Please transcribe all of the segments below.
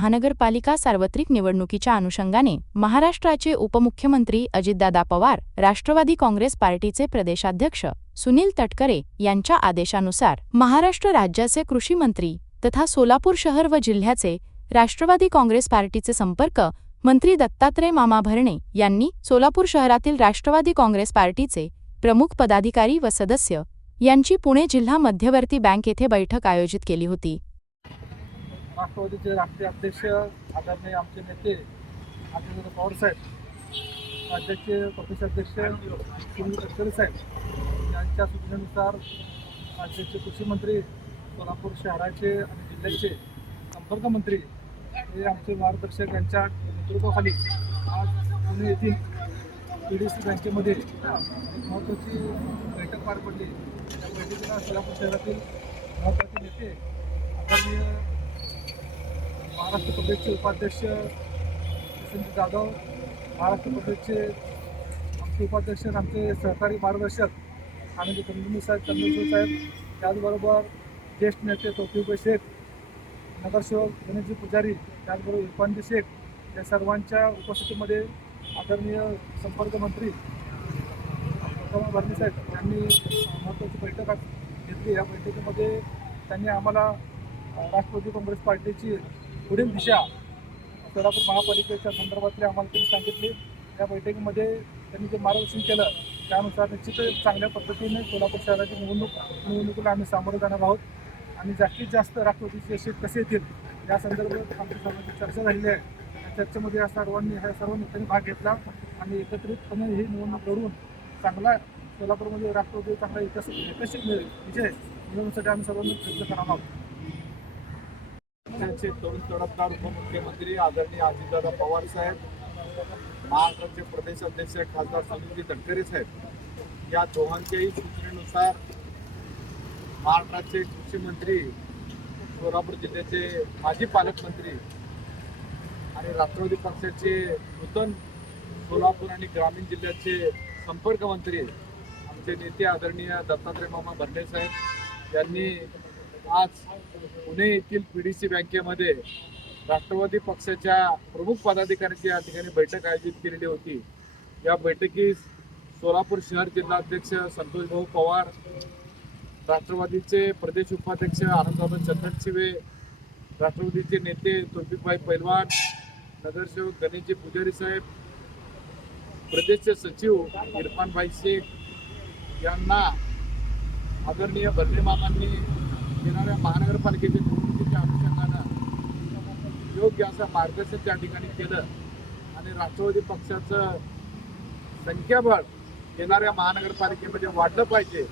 महानगरपालिका सार्वत्रिक निवडणुकीच्या अनुषंगाने महाराष्ट्राचे उपमुख्यमंत्री अजितदादा पवार राष्ट्रवादी काँग्रेस पार्टीचे प्रदेशाध्यक्ष सुनील तटकरे यांच्या आदेशानुसार महाराष्ट्र राज्याचे कृषी मंत्री तथा सोलापूर शहर व जिल्ह्याचे राष्ट्रवादी काँग्रेस पार्टीचे संपर्क मंत्री दत्तात्रय मामा भरणे यांनी सोलापूर शहरातील राष्ट्रवादी काँग्रेस पार्टीचे प्रमुख पदाधिकारी व सदस्य यांची पुणे जिल्हा मध्यवर्ती बँक येथे बैठक आयोजित केली होती. राष्ट्रवादीचे राष्ट्रीय अध्यक्ष आदरणीय आमचे नेते आदरणीय पवार साहेब राज्याचे प्रदेशाध्यक्ष सुनील गडकरी साहेब यांच्या सूचनेनुसार राज्याचे कृषीमंत्री सोलापूर शहराचे आणि जिल्ह्याचे संपर्क मंत्री हे आमचे मार्गदर्शक यांच्या नेतृत्वाखाली आज पुणे येथील पी डी सी बँकेमध्ये महत्त्वाची बैठक पार पडली. त्या बैठकीला सोलापूर शहरातील महत्त्वाचे नेते आदरणीय महाराष्ट्र प्रदेशचे उपाध्यक्ष वसंत जाधव महाराष्ट्र प्रदेशचे आमचे उपाध्यक्ष आमचे सहकारी मार्गदर्शक आनंद चंद्रमू साहेब चंद्रशूर साहेब त्याचबरोबर ज्येष्ठ नेते तौफिक शेख नगरसेवक गणेशजी पुजारी त्याचबरोबर इरफानजी शेख या सर्वांच्या उपस्थितीमध्ये आदरणीय संपर्क मंत्री भरणे साहेब यांनी महत्त्वाची बैठक घेतली. या बैठकीमध्ये त्यांनी आम्हाला राष्ट्रवादी काँग्रेस पार्टीची पुढील दिशा सोलापूर महापालिकेच्या संदर्भातले आम्हाला त्यांनी सांगितले. या बैठकीमध्ये त्यांनी जे मार्गदर्शन केलं त्यानुसार निश्चित चांगल्या पद्धतीने सोलापूर शहराची निवडणूक निवडणुकीला आम्ही सामोरं जाणार आहोत. आणि जास्तीत जास्त राष्ट्रवादीचे शेत कसे येतील या संदर्भात आमच्या सर्वांची चर्चा झालेली आहे. या चर्चेमध्ये या सर्वांनी ह्या सर्व नेत्यांनी भाग घेतला आणि एकत्रितपणे ही निवडणूक लढवून चांगला सोलापूरमध्ये राष्ट्रवादी चांगला एकस मिळेल. विजय मिळवण्यासाठी आम्ही सर्वांनी प्रयत्न करणार आहोत राज्याचे तरुण तडफदार उपमुख्यमंत्री आदरणीय अजितदादा पवार साहेब महाराष्ट्राचे प्रदेश अध्यक्ष खासदार सुनीलजी तटकरे साहेब या दोघांच्याही सूचनेनुसार महाराष्ट्राचे कृषी मंत्री सोलापूर जिल्ह्याचे माजी पालकमंत्री आणि राष्ट्रवादी पक्षाचे नूतन सोलापूर आणि ग्रामीण जिल्ह्याचे संपर्क मंत्री आमचे नेते आदरणीय दत्तात्रय मामा भरणे साहेब यांनी आज पुणे येथील पी डी सी बँकेमध्ये राष्ट्रवादी पक्षाच्या प्रमुख पदाधिकाऱ्यांची या ठिकाणी बैठक आयोजित केलेली होती. या बैठकीस सोलापूर शहर जिल्हाध्यक्ष संतोष भाऊ पवार राष्ट्रवादीचे प्रदेश उपाध्यक्ष आनंदराव चंदनशिवे राष्ट्रवादीचे नेते तोफिकभाई पैलवान नगरसेवक गणेशजी पुजारी साहेब प्रदेशचे सचिव इरफानभाई शेख यांना आदरणीय भरणे मामांनी येणाऱ्या महानगरपालिकेच्या निवडणुकीच्या अनुषंगानं योग्य असं मार्गदर्शन त्या ठिकाणी केलं आणि राष्ट्रवादी पक्षाचं संख्याबळ येणाऱ्या महानगरपालिकेमध्ये वाढलं पाहिजे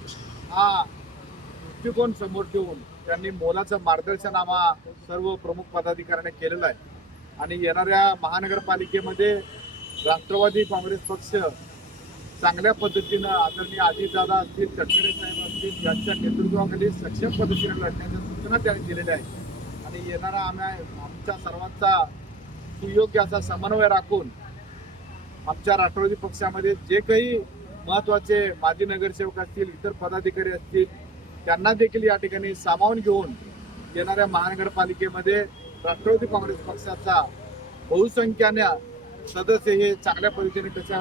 हा दृष्टिकोन समोर ठेवून त्यांनी मोलाचं मार्गदर्शन आम्हा सर्व प्रमुख पदाधिकाऱ्यांनी केलेलं आहे. आणि येणाऱ्या महानगरपालिकेमध्ये राष्ट्रवादी काँग्रेस पक्ष चांगल्या पद्धतीनं आदरणीय अजितदादा असतील तटकरे साहेब असतील यांच्या नेतृत्वाखाली सक्षम पद्धतीने लढण्याच्या सूचना त्यांनी दिलेल्या आहेत. आणि येणारा आम्ही आमच्या सर्वांचा सुयोग्य असा समन्वय राखून आमच्या राष्ट्रवादी पक्षामध्ये जे काही महत्त्वाचे माजी नगरसेवक असतील इतर पदाधिकारी असतील त्यांना देखील या ठिकाणी सामावून घेऊन येणाऱ्या महानगरपालिकेमध्ये राष्ट्रवादी काँग्रेस पक्षाचा बहुसंख्याने सदस्य हे चांगल्या पद्धतीने कशा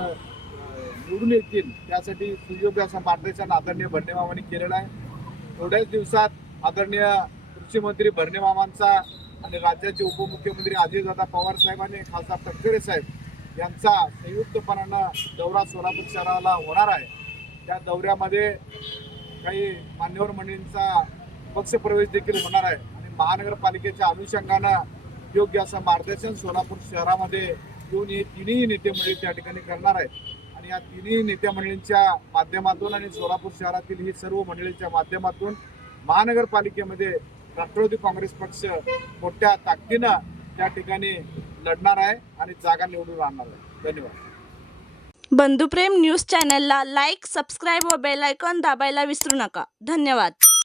निवडून येतील त्यासाठी सुयोग्य असं मार्गदर्शन आदरणीय भरणे मामांनी केलेलं आहे. थोड्याच दिवसात आदरणीय कृषी मंत्री भरणे मामांचा आणि राज्याचे उपमुख्यमंत्री अजितदादा पवार साहेब आणि खासदार तटकरे साहेब यांचा संयुक्तपणानं दौरा सोलापूर शहराला होणार आहे. त्या दौऱ्यामध्ये काही मान्यवर मंडळींचा पक्षप्रवेश देखील होणार आहे आणि महानगरपालिकेच्या अनुषंगानं योग्य असं मार्गदर्शन सोलापूर शहरामध्ये येऊन हे तिन्ही नेते मंडळी त्या ठिकाणी करणार आहेत. आणि या तिन्ही नेत्या मंडळींच्या माध्यमातून आणि सोलापूर शहरातील ही सर्व मंडळींच्या माध्यमातून महानगरपालिकेमध्ये राष्ट्रवादी काँग्रेस पक्ष मोठ्या ताकदीनं त्या ठिकाणी लढणार आहे आणि जागा निवडून आणणार आहे. धन्यवाद. बंधुप्रेम न्यूज चॅनलला लाईक सबस्क्राईब व बेल आयकॉन दाबायला विसरू नका. धन्यवाद.